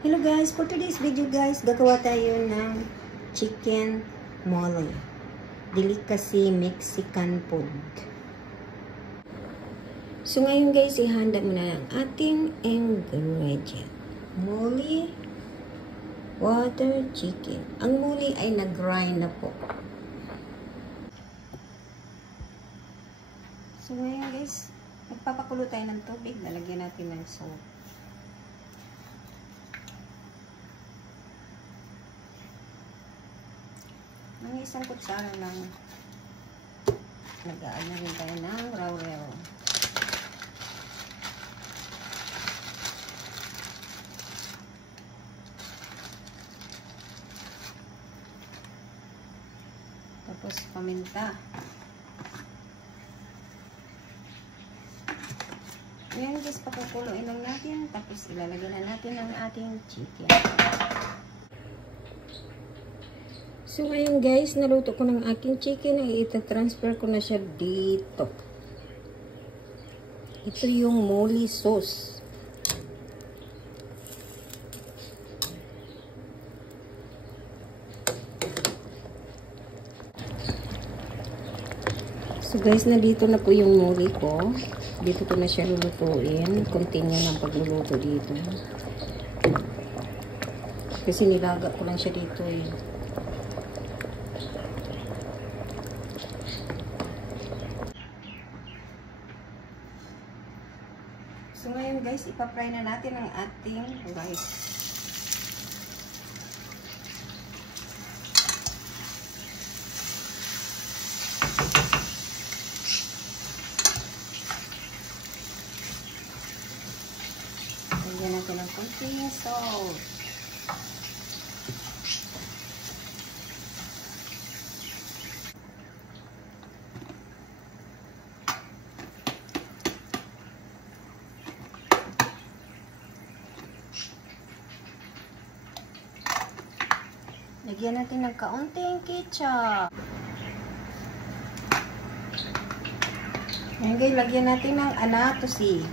Hello guys, for today's video guys, gagawa tayo ng chicken mole. Delicacy Mexican food. So ngayon guys, ihanda muna ang ating ingredient. Mole, water, chicken. Ang mole ay nag-grind na po. So ngayon guys, magpapakulo tayo ng tubig. Lalagyan natin ng salt. Ang isang kutsara ng nag-aan na rin tayo ng raw-raw. Tapos paminta. Ngayon guys, pakukuloyin lang natin. Tapos ilalagay na natin ang ating chicken. So ngayon guys, naluto ko ng aking chicken. Ay ita-transfer ko na siya dito. Ito yung mole sauce. So guys, nandito na po yung mole ko. Dito ko na siya lulutuin. Continue ng pagluluto dito. Kasi nilaga ko lang siya dito eh. So ngayon guys, ipapry na natin ang ating rice. Lagyan natin ng konting salt. Lagyan natin ng kaunting ketchup. Ngayon guys, lagyan natin ng anatosi.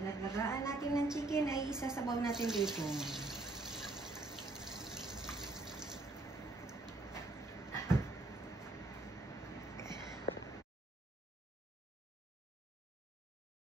Pinaglagaan natin ng chicken ay isasabaw natin dito.